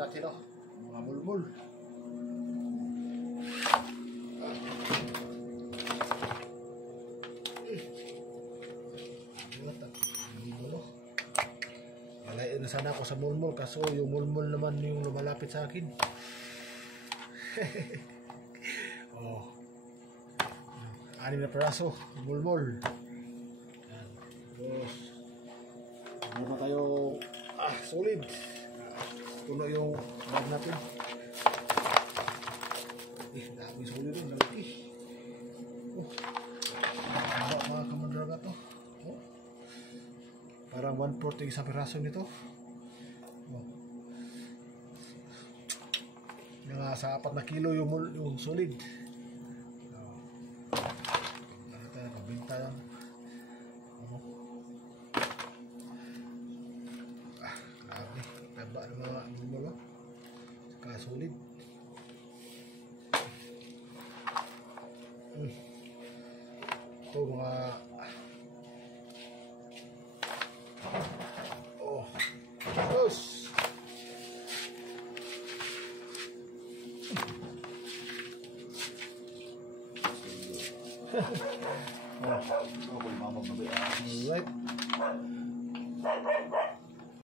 natin, oh. Mga mulmul. Malayo na sana ako sa mulmul, kaso yung mulmul naman yung lumalapit sa akin. Oh. 6 na peraso, mulmul. Tapos, meron tayo, solid. Puno yung bag natin. Dami solid yun, lalaki. Oh, mga kamandraga to. Oh. Parang 1/4 isang peraso nito. Oh. Mga sa 4 na kilo yung solid. Ano tayo, pabinta lang. Grabe, taba ng mga mulmul, saka solid. Ito mga Yes. Alright.